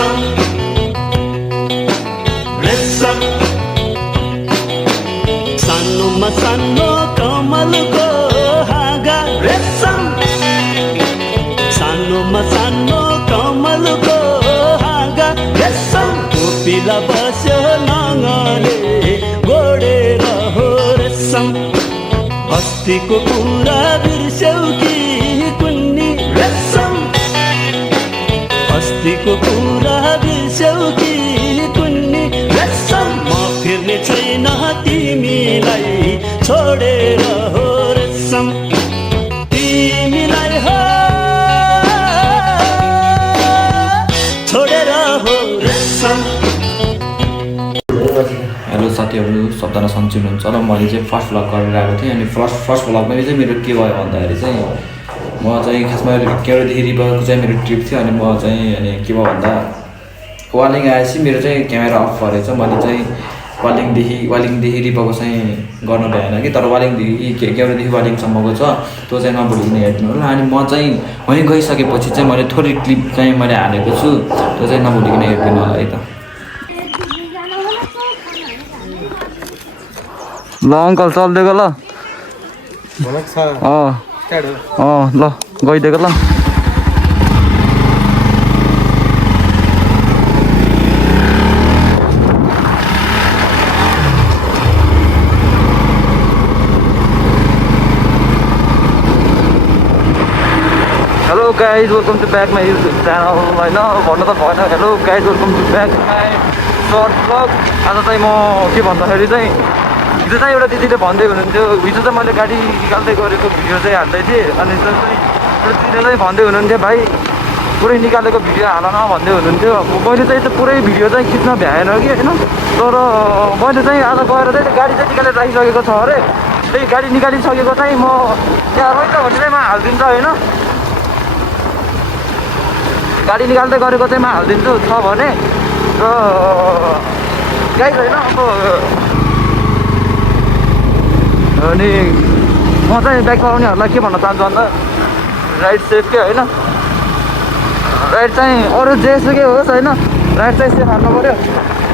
रेशम रेशम सानोमा सानो कमलको हाँगा रेशम सानोमा सानो कमलको हाँगा रेशम कोपिला बस्यो नङले गोडेर हो रेशम अस्तिको कुरा बिर्स्यौ कि कुन्नी रेशम अस्तिको कुरा बिर्स्यौ कि कुन्नी रेशम म फिर्ने छैन तिमीलाई छोडेर हो रेशम तिमीलाई हो छोडेर हो रेशम। हेलो साथीहरू सबजना सन्चै हुनुहुन्छ र मैले चाहिँ फर्स्ट भ्लग गरेर आएको थिएँ अनि फर्स्ट भ्लगमा चाहिँ मेरो के भयो भन्दाखेरि चाहिँ म चाहिँ खासमा केवरदेखि रिभरको चाहिँ मेरो ट्रिप थियो अनि म चाहिँ अनि के भयो भन्दा वालिङ आएपछि मेरो चाहिँ क्यामेरा अफ भएछ मैले चाहिँ वालिङदेखि रिभरको चाहिँ गर्न भएन कि तर वालिङदेखि केवरदेखि वालिङसम्मको छ त्यो चाहिँ नभुलिकन हेर्नु होला अनि म चाहिँ वहीँ गइसकेपछि चाहिँ मैले थोरै क्लिप चाहिँ मैले हालेको छु त्यो चाहिँ नभुलिकन हेरिदिनु होला है त। ल अङ्कल चलिदिएको ल ल गइदिएको ल hello guys welcome to back my YouTube channel होइन भन्नु त भएन। Hello guys welcome to back my short vlog. आज चाहिँ म के भन्दाखेरि चाहिँ हिजो चाहिँ एउटा दिदीले भन्दै हुनुहुन्थ्यो हिजो चाहिँ मैले गाडी निकाल्दै गरेको भिडियो चाहिँ हाल्दै थिएँ अनि चाहिँ एउटा दिदीले चाहिँ भन्दै हुनुहुन्थ्यो भाइ पुरै निकालेको भिडियो हाल न भन्दै हुनुहुन्थ्यो। मैले चाहिँ त्यो पुरै भिडियो चाहिँ खिच्न भ्याएन कि होइन तर मैले चाहिँ आज गएर चाहिँ गाडी चाहिँ निकालेर राखिसकेको छ अरे त्यही गाडी निकालिसकेको चाहिँ म त्यहाँ रोइछ भने चाहिँ म हालिदिन्छ होइन गाडी निकाल्दै गरेको चाहिँ म हालिदिन्छु छ भने र गाइस होइन अब अनि म चाहिँ बाइक चलाउनेहरूलाई के भन्न चाहन्छु भन्दा राइड सेफ के होइन राइड चाहिँ अरू जेसुकै होस् होइन राइड चाहिँ सेफ हाल्नु पऱ्यो।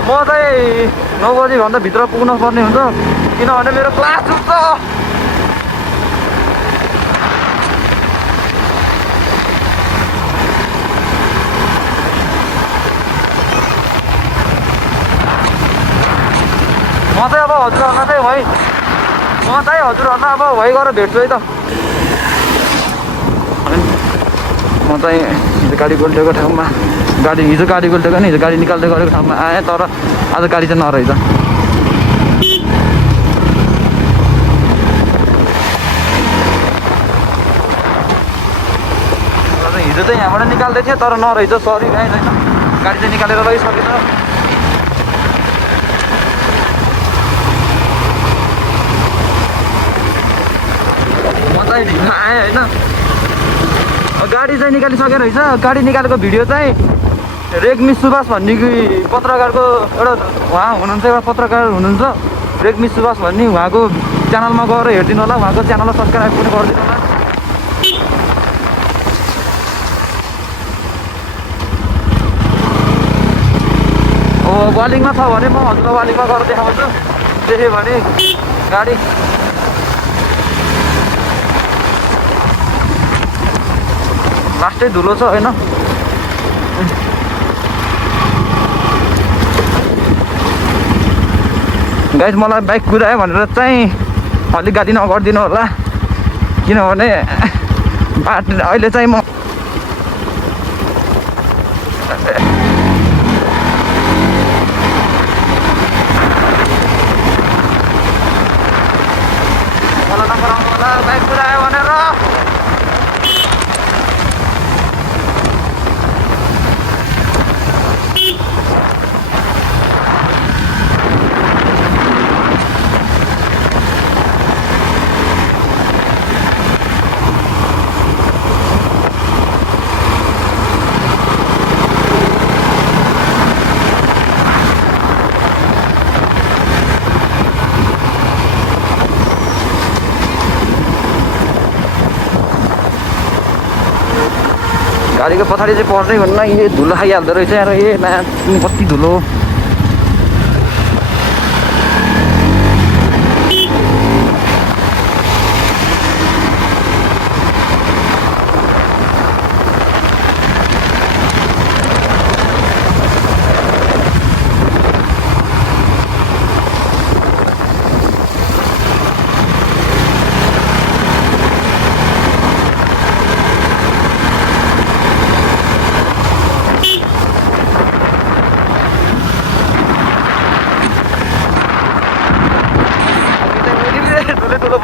म चाहिँ 9 बजीभन्दा भित्र पुग्नु पर्ने हुन्छ किनभने मेरो क्लास छुट्छ। म चाहिँ अब हजुरहरूलाई चाहिँ अब भइ गरेर भेट्छु है त। म चाहिँ हिजो गाडी गोल्टेको ठाउँमा हिजो गाडी गोल्टेको नि हिजो गाडी निकाल्दै गरेको ठाउँमा आएँ तर आज गाडी चाहिँ नरहेछ। हिजो चाहिँ यहाँबाट निकाल्दै थिएँ तर नरहेछ सरी गाइस होइन गाडी चाहिँ निकालेर लगिसकेछ। ढिलो आएँ होइन गाडी चाहिँ निकालिसकेको रहेछ। गाडी निकालेको भिडियो चाहिँ रेग्मी सुभाष भन्ने पत्रकारको उहाँ हुनुहुन्छ एउटा पत्रकार हुनुहुन्छ रेग्मी सुभाष भन्ने उहाँको च्यानलमा गएर हेरिदिनु होला उहाँको च्यानललाई सब्सक्राइब पनि गरिदिनु होला। वालिङमा छ भने म हजुरलाई वालिङमा गएर देखाउँछु देखेँ भने गाडी लास्टै धुलो छ होइन गाइस मलाई बाइक कुदायो भनेर चाहिँ अलिक गाडी नगरिदिनु होला किनभने बाटो अहिले चाहिँ म मलाई नपराउनु होला बाइक कुदायो भनेर। गाडीको पछाडि चाहिँ पर्नै भन्न यो धुलो खाइहाल्दो रहेछ यार कति धुलो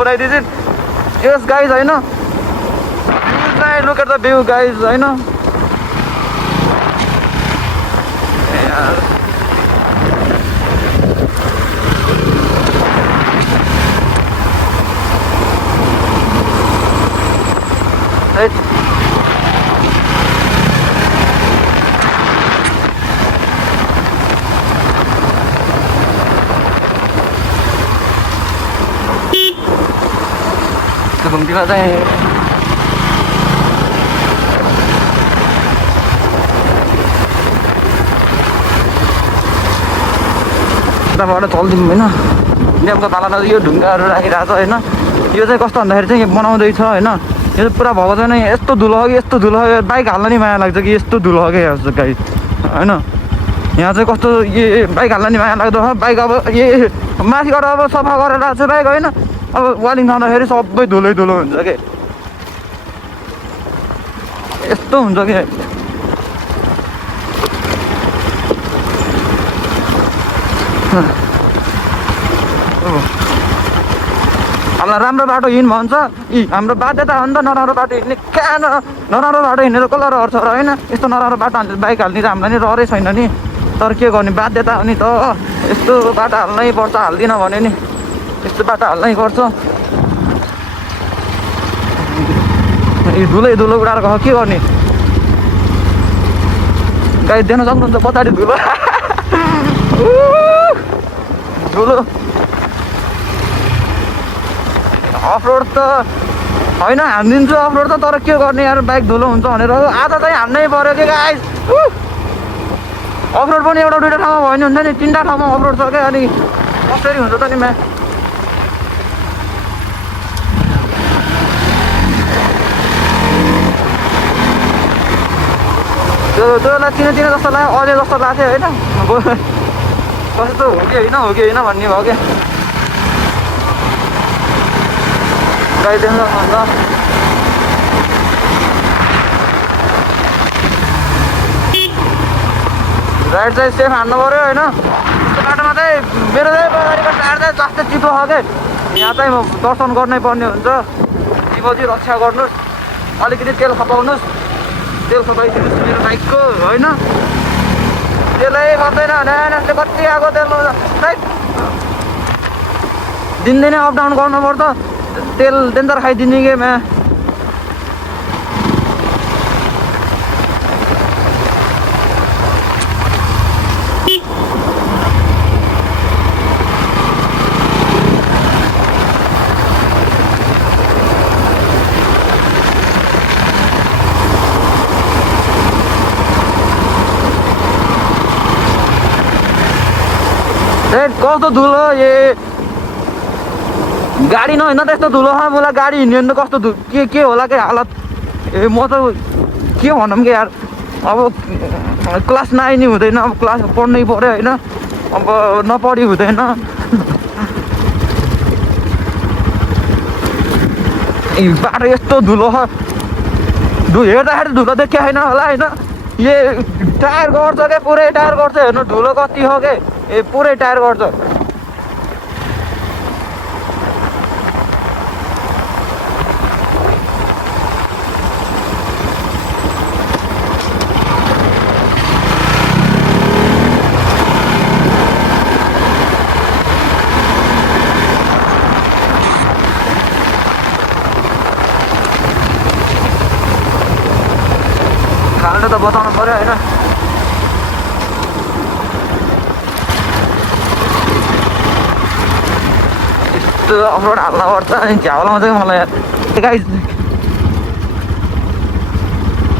बनाइदिन्छ यस गाइज होइन look at the view guys होइन घुम्तीमा चाहिँ यताबाट चल्दिउँ होइन ड्यामको पालामा यो ढुङ्गाहरू राखिरहेको छ होइन यो चाहिँ कस्तो भन्दाखेरि चाहिँ बनाउँदैछ होइन यो चाहिँ पुरा भएको छैन यस्तो धुलो हो कि यस्तो धुलो हो बाइक हाल्न नि माया लाग्छ कि यस्तो धुलो हो क्या जस्तो गाई होइन यहाँ चाहिँ कस्तो बाइक हाल्न नि माया लाग्दो बाइक अब माथिबाट अब सफा गरेर आएको छ बाइक होइन अब वालिङ खाँदाखेरि सबै धुलै धुलो हुन्छ कि यस्तो हुन्छ कि हामीलाई राम्रो बाटो हिँड भन्छ हाम्रो बाध्यता हो नि त नराम्रो बाटो हिँड्ने कहाँ नराम्रो बाटो हिँडेर कसलाई रहर छ र होइन यस्तो नराम्रो बाटो हाल्ने बाइक हाल्ने त हामीलाई नि रहरै छैन नि तर के गर्ने बाध्यता हो नि त यस्तो बाटो हाल्नै पर्छ हाल्दिनँ भने नि यस्तो बाटो हाल्नै पर्छ धुलै धुलो उडाएर गयो के गर्ने गाई देख्न सक्नुहुन्छ पछाडि धुलो धुलो अफरोड त होइन हानिदिन्छु अफरोड त तर के गर्ने यार बाइक धुलो हुन्छ भनेर आधा चाहिँ हान्नै पऱ्यो कि गाई अफरोड पनि एउटा दुइटा ठाउँमा भयो नि हुन्छ नि तिनवटा ठाउँमा अफरोड छ क्या अनि कसरी हुन्छ त नि म्या त्योलाई चिने जस्तो लाग्यो अझै जस्तो लाग्थ्यो होइन कस्तो हो कि होइन भन्ने भयो क्या गाई देख्न सक्नुहुन्छ राइड चाहिँ सेफ हान्नु पऱ्यो होइन यस्तो बाटोमा चाहिँ मेरो चाहिँ पछाडिको टायर चाहिँ जस्तै चिप्लो छ क्या यहाँ चाहिँ दर्शन गर्नै पर्ने हुन्छ जीवजी रक्षा गर्नुहोस् अलिकति तेल खपाउनुहोस् तेल खपाइदिनुहोस् मेरो बाइकको होइन तेलै गर्दैन भने कति आएको तेल दिनदिनै अप डाउन गर्नुपर्छ तेल डेन्जर खाइदिने कि म्या कस्तो धुलो गाडी नहिँड्दा त यस्तो धुलो मलाई गाडी हिँड्यो भने त कस्तो के होला के हालत म त के भनौँ कि यार अब क्लास 9 नि हुँदैन अब क्लास पढ्नै पऱ्यो होइन अब नपढी हुँदैन बाटो यस्तो धुलो हेर्दाखेरि धुलो देखिया छैन होला होइन यो टायर गर्छ क्या पुरै टायर गर्छ हेर्नु धुलो कति हो के पुरै टायर गर्छ खाल्टो त बचाउनु पऱ्यो होइन यस्तो अफरोड हाल्न पर्छ अनि झ्याउलाउँछ कि मलाई गाइस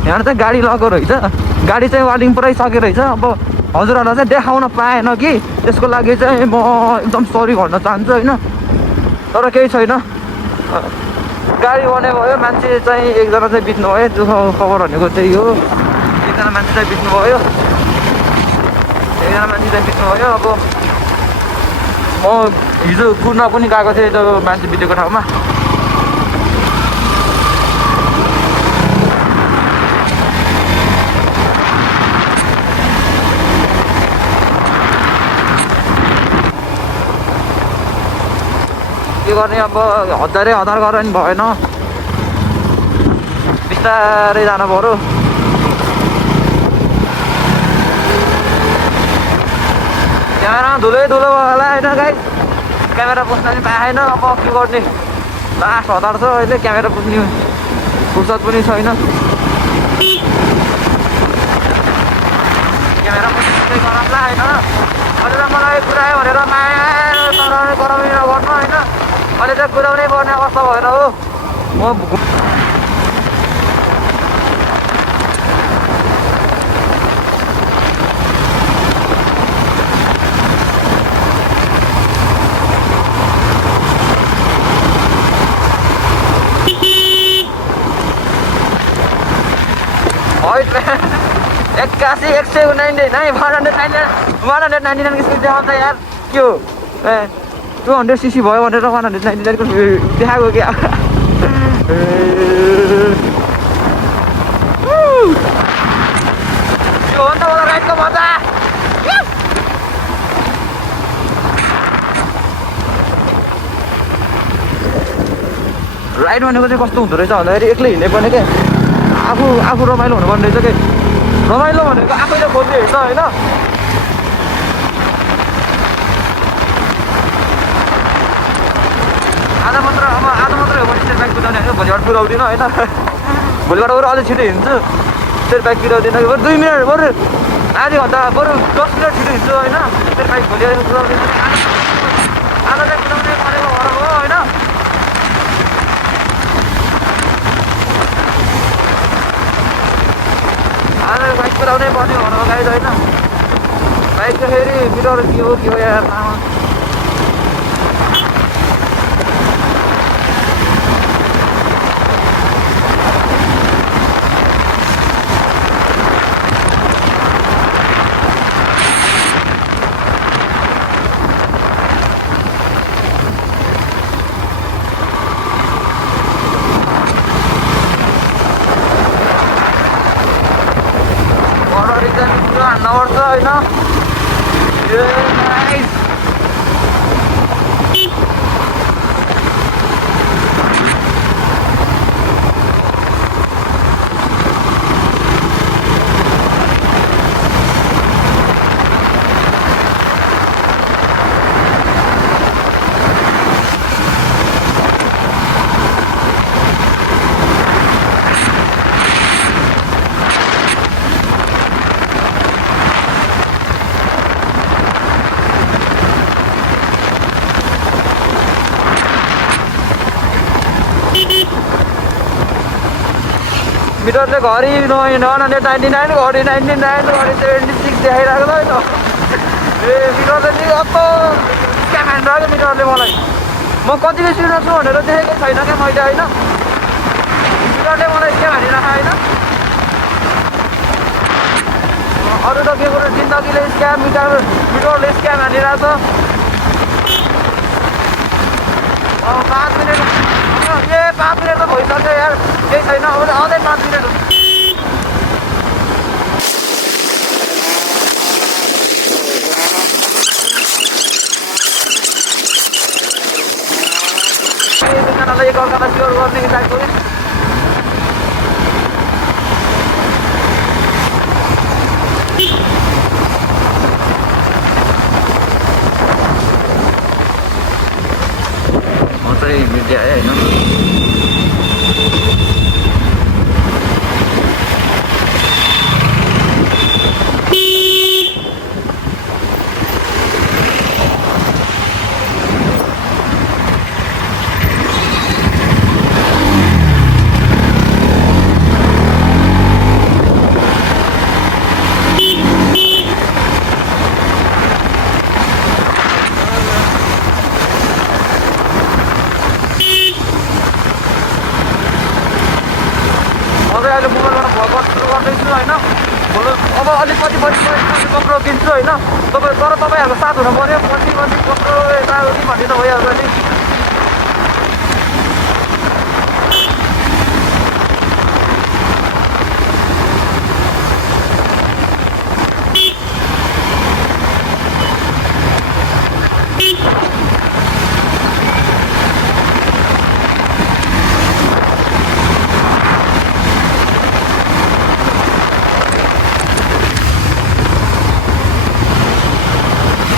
यहाँ चाहिँ गाडी लगाएको रहेछ गाडी चाहिँ वालिङ पुरै सकेको रहेछ अब हजुरहरूलाई चाहिँ देखाउन पाएन कि त्यसको लागि चाहिँ म एकदम सरी भन्न चाहन्छु होइन तर केही छैन गाडी बने भयो मान्छे चाहिँ एकजना चाहिँ बित्नु भयो दुःख खबर भनेको त्यही हो एकजना मान्छे चाहिँ बित्नु भयो अब म हिजो कुर्न पनि गएको थिएँ त्यो मान्छे बितेको ठाउँमा के गर्ने अब हजारै हतार गरेर नि भएन बिस्तारै जानु पर्यो क्यामेरा धुलै धुलो भयो होला होइन गाइस क्यामेरा पुस्न पनि पाएन अब के गर्ने लास्ट हतार छ अहिले क्यामेरा पुस्ने फुर्सद पनि छैन क्यामेरा पुस्दै गरौँला होइन हजुर मलाई कुरायो भनेर माया कराउने नगर्नु होइन अहिले चाहिँ कुदाउनै पर्ने अवस्था भएर हो म एक्कासी 199 की स्पिड देखाउँछ यार के हो 200 cc भयो भनेर 199 को देखाएको क्या यो हो नि त मलाई राइडको मजा राइड भनेको चाहिँ कस्तो हुँदो रहेछ भन्दाखेरि एक्लै हिँड्ने पनि क्या आफू रमाइलो हुनुपर्ने रहेछ कि रमाइलो भनेको आफैले खोज्ने हेर्छ होइन आज मात्र हो भने स्टेट बाइक कुदाउने होइन भोलिबाट कुदाउँदिनँ होइन भोलिबाट बरु अझै छिटो हिँड्छु स्टेट बाइक कुदाउँदिनँ बरु 2 मिनट बरु आधी घन्टा बरु 10 मिनट छिटो हिँड्छु होइन स्टेट बाइक भोलि कुदाउँदिनँ आज चाहिँ कुदाउने परेको भएर हो होइन आज बाइक कुदाउनै पर्ने भनेको गाइड होइन बाइक त फेरि मिटर के हो यार नवर्छ होइन मिटरले घरि 199 घरि 99 घरि 76 देखाइरहेको छ होइन ए मिटरले नि कस्तो स्क्याम हानिरहेको मिटरले मलाई म कतिको स्पिडमा छु भनेर देखेकै छैन क्या मैले होइन मिटरले मलाई स्क्याम हानिरहेको होइन अरू त के कुरो जिन्दगीले स्क्याम मिटरले स्क्याम हानिरहेको छ 5 मिनट 5 मिनट त भइसक्यो यार केही छैन अझै 5 मिनट एकजनालाई एकअर्कालाई स्योर गर्ने टाइपको क्या म चाहिँ मिडिया आएँ होइन अलिक पछि पक्रो किन्छु होइन तपाईँ तर तपाईँहरूको साथ हुनु पऱ्यो पछि पक्रो यताउति भन्ने त भइहाल्छ नि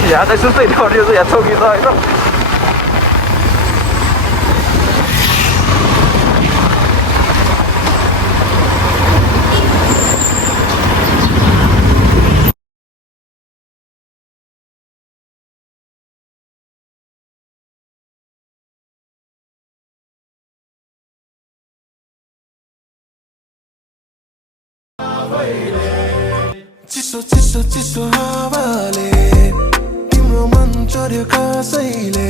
यहाँ चाहिँ सुस्तै गरिदिएको छ यहाँ चौकी छ होइन चिसो चिसो चिसो हावाले तिम्रो मन चोर्यो कसैले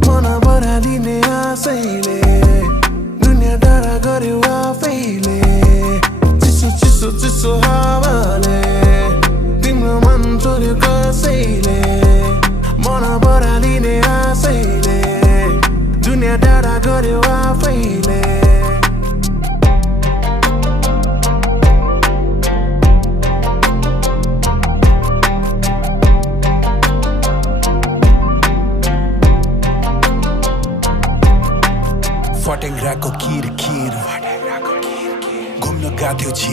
मन बढालिने आशैले दुनियाँ डाँडा गर्यो आफैले चिसो चिसो चिसो हावाले तिम्रो मन चोर्यो कसैले मन बढालिने आशैले दुनियाँ डाँडा गर्यो आफैले फटेङ्ग्राको किर किर घुम्न गएको थियो